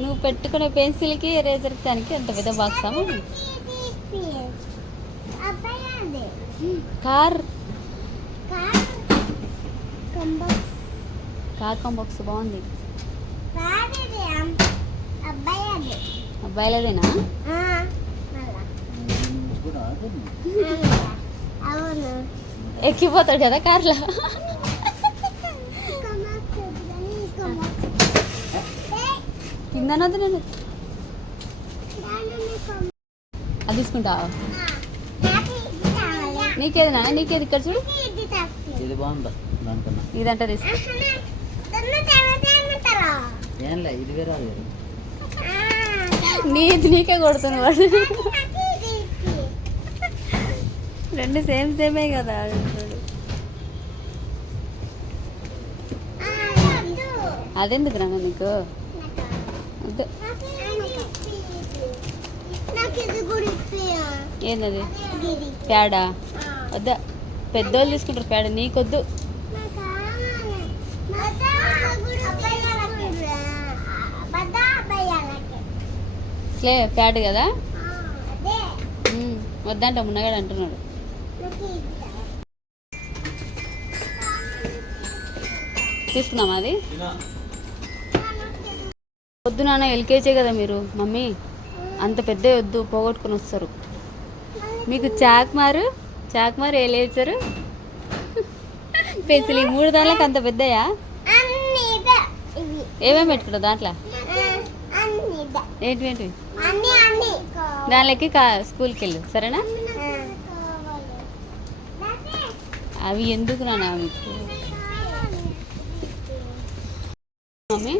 నువ్వు పెట్టుకునే పెన్సిల్కి ఎరేజర్కి దానికి అంత పెద్ద బాక్స్ కార్ కార్ కాంబాక్స్ బాగుంది. అబ్బాయిలదేనా? ఎక్కిపోతాడు కదా కార్లో. కిందనొద్దు, నేను అది తీసుకుంటావా? నీకేదినా? నీకేది ఇక్కడ చూడు, ఇది బాగుందా దానికన్నా? ఇదంటే తీసుకో. ఏంలే ఇది వేరే నీకే కొడుతున్నా వాడు. రెండు సేమ్ సేమే కదా. అదెందుకు రా నీకు? వద్దు. ఏందది? ప్యాడా? వద్దా, పెద్దోళ్ళు తీసుకుంటారు ప్యాడ, నీకొద్దు. ప్యాడ్ కదా, వద్దంట మున్నగాడు అంటున్నాడు. తీసుకుందామా అది? వద్దు నాన్న, ఎల్కేజీ కదా మీరు. మమ్మీ అంత పెద్ద వద్దు, పోగొట్టుకుని వస్తారు. మీకు చాక్మారు ఏ లేచారు? పెన్సిల్ ఈ 3 దానిలోకి అంత పెద్దయా? ఏమేమి పెట్టుకుంటావు దాంట్లో? ఏంటి దానిలోకి స్కూల్కి వెళ్ళు, సరేనా? అవి ఎందుకు నాన్న మీకు? మమ్మీ